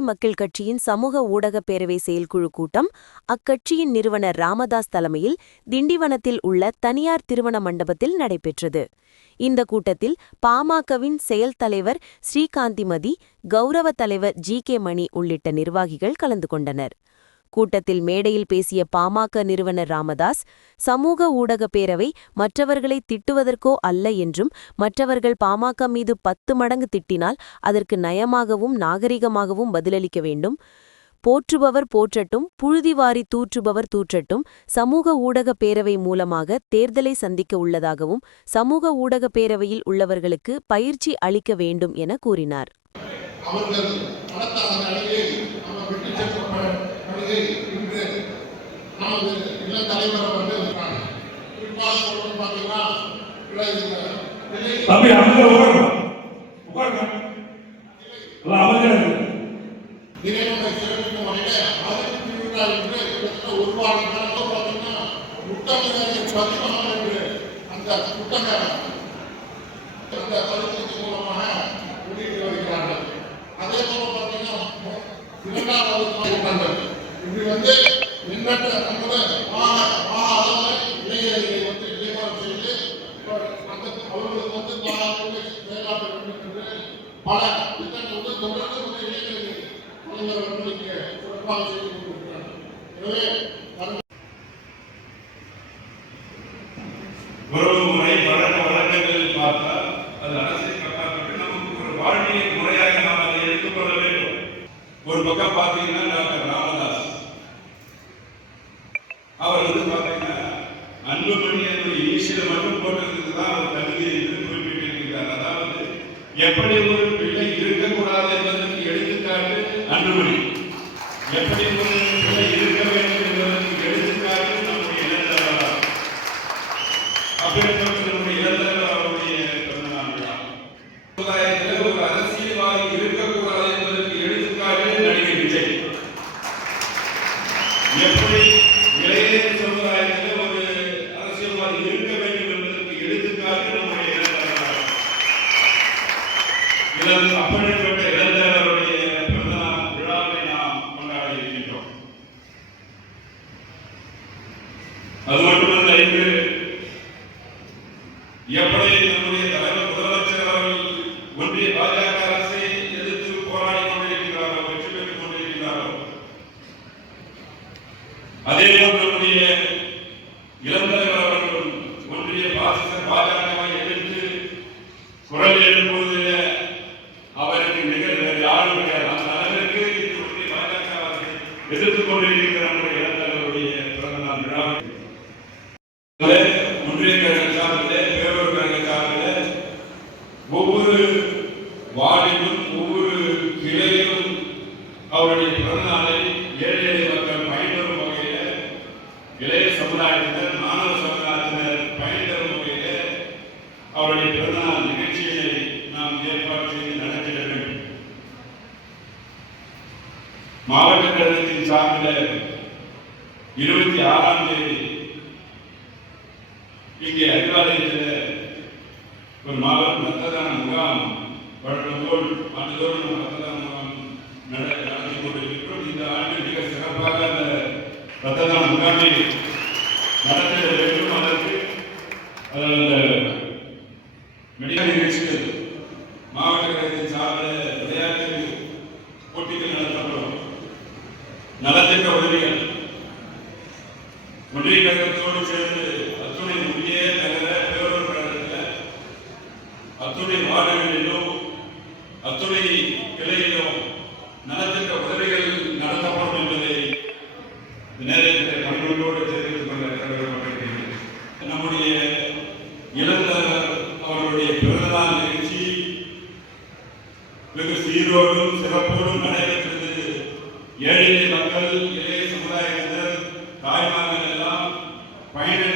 மக்கள் கட்சியின் சமூக ஊடக பேரவை செயற்குழு கூட்டம் அக்கட்சியின் நிறுவனர் ராமதாஸ் தலைமையில் திண்டிவனத்தில் உள்ள தனியார் திருமண மண்டபத்தில் நடைபெற்றது. இந்த கூட்டத்தில் பாமகவின் செயல் தலைவர் ஸ்ரீகாந்திமதி கௌரவ தலைவர் ஜி கே மணி உள்ளிட்ட நிர்வாகிகள் கலந்து கொண்டனர். கூட்டத்தில் மேடையில் பேசிய பாமக நிறுவனர் ராமதாஸ் சமூக ஊடக பேரவை மற்றவர்களை திட்டுவதற்கோ அல்ல என்றும் மற்றவர்கள் பாமக மீது பத்து மடங்கு திட்டினால் அதற்கு நயமாகவும் நாகரிகமாகவும் பதிலளிக்க வேண்டும். போற்றுபவர் போற்றட்டும் புழுதிவாரி தூற்றுபவர் தூற்றட்டும் சமூக ஊடக பேரவை மூலமாக தேர்தலை சந்திக்க உள்ளதாகவும் சமூக ஊடக பேரவையில் உள்ளவர்களுக்கு பயிற்சி அளிக்க வேண்டும் என கூறினார். பணியை இன்று நமது இளம் தலைவர் அவர்கள். குறிப்பாக சொல்லணும்னு பார்த்தீங்கன்னா தம்பி அங்க உட்காருங்க. உட்காருங்க. எல்லாம் அமைதியா இருங்க திரையுடைய சிறப்பிக்கும் வகையில ஆதிக்க திருவிழா என்று கிட்டத்தட்ட ஒரு வார காலமாக பார்த்தீங்கன்னா புத்தகங்களின் பதிவாக என்று அந்த புத்தக அந்த பதிப்பத்தின் மூலமாக வெளியிட்டு வருகிறார்கள் அதே போல பார்த்தீங்கன்னா இரண்டாவது கூட்டங்கள் இப்படி வந்து எண்ணற்ற நமது இளைஞர்களை வந்து நியமனம் செய்து அந்த அவர்களுக்கு வந்து மாணவர்களை செயலாற்ற வேண்டும் என்று பல திட்டங்கள் வந்து தொடர்ந்து வந்து இளைஞர்கள் கலைஞர்களுக்கு சிறப்பாக செய்து கொண்டிருக்கிறார்கள் எனவே கடந்த பழக்க வழக்கங்களில் பார்த்தால் அது அரசியல் கட்டாயப்பட்டு நமக்கு ஒரு வாழ்வியல் முறையாக நாம் அதை எடுத்துக்கொள்ள வேண்டும். ஒரு பக்கம் பார்த்தீங்கன்னா டாக்டர் ராமதாஸ் அவர் வந்து பார்த்தீங்கன்னா அன்புமணி என்னுடைய ஈஸ்வர மட்டும் போட்டதுக்கு தான் அவர் கல்வி என்று குறிப்பிட்டிருக்கிறார். அதாவது எப்படி ஒரு பிள்ளை இருக்கக்கூடாது என்பதற்கு எடுத்துக்காட்டு அன்புமணி எப்படி ஒரு பிள்ளை இருக்க வேண்டும் என்பதற்கு எடுத்துக்காட்டு நம்முடைய இளைஞர்களாக அப்படிப்பட்ட நம்முடைய இளைஞர்கள் அவருடைய பிறந்தநாள் விழா. சமுதாயத்தில் ஒரு அரசியல்வாதி இருக்கக்கூடாது என்பதற்கு எடுத்துக்காட்டு நடிகை விஜய். எப்படி இளம் அப்படிப்பட்ட இளைஞர்களுடைய பிறந்தநாள் விழாவை நாம் கொண்டாட இருக்கின்றோம். அது மட்டுமல்ல இன்று எப்படி நம்முடைய தலைவர் முதலமைச்சர் அவர்கள் ஒன்றிய பாஜக அரசை எதிர்த்து போராடி கொண்டிருக்கிறாரோ வெற்றி பெற்றுக் கொண்டிருக்கிறாரோ அதே போல் நம்முடைய இளம் அவர்கள் ஒன்றிய பாஜக பாஜகவை எதிர்த்து குரல் எழும்போது அவருக்கு நிகழ் வேறு யாரும் கிடையாது அந்த அளவிற்கு இந்த ஒன்றிய பாஜக அரசை எதிர்த்துக் கொண்டிருக்கிற நம்முடைய இளம் தலைவருடைய பிறந்தநாள் விழா ஒன்றிய கழக சார்பிலே பேரூர் கழக சார்பிலே ஒவ்வொரு வார்டிலும் ஒவ்வொரு கிளையிலும் அவருடைய பிறந்தநாளை ஏழை எளிய மக்கள் பயன்பெறும் வகையில் இளைய சமுதாயத்தினர் மாணவ சமுதாயத்தினர் பயன்பெறும் வகையில் அவருடைய பிறந்தநாள் நிகழ்ச்சிகளை நாம் ஏற்பாடு செய்து நடத்திட வேண்டும். மாவட்ட கழகத்தின் சார்பில் இருபத்தி ஆறாம் தேதி இங்கே அறிவாலயத்தில் ஒரு மாபெரும் ரத்ததான ரத்ததான முகாமை நடத்திட வேண்டும் அதற்கு அந்த மெடிக்கல் நிகழ்ச்சிகள் மாவட்ட கழகத்தின் விளையாட்டு போட்டிகள் நடத்தப்படும். நலத்திட்ட உதவிகள். ஒன்றிய கழகத்தோடு சேர்ந்து அத்துணை முக்கிய நகர பேரூர் கழகத்தில் அத்துணை வார்டுகளிலும் அத்துணை கிளையிலும் நலத்திட்ட உதவிகள் நடத்தப்படும் என்பதை நேரத்தை நேரத்தில் பணிகளோடு தெரிவித்துக் கொள்ள கடமைப்பட்டிருக்கிறேன் நம்முடைய இழந்த அவருடைய பிறந்தநாள் நிகழ்ச்சி வெகு சீரோடும் சிறப்போடும் நடைபெற்றது ஏழை மக்கள் இளைய சமுதாயத்தினர் தாய்மார்கள் எல்லாம் பயன்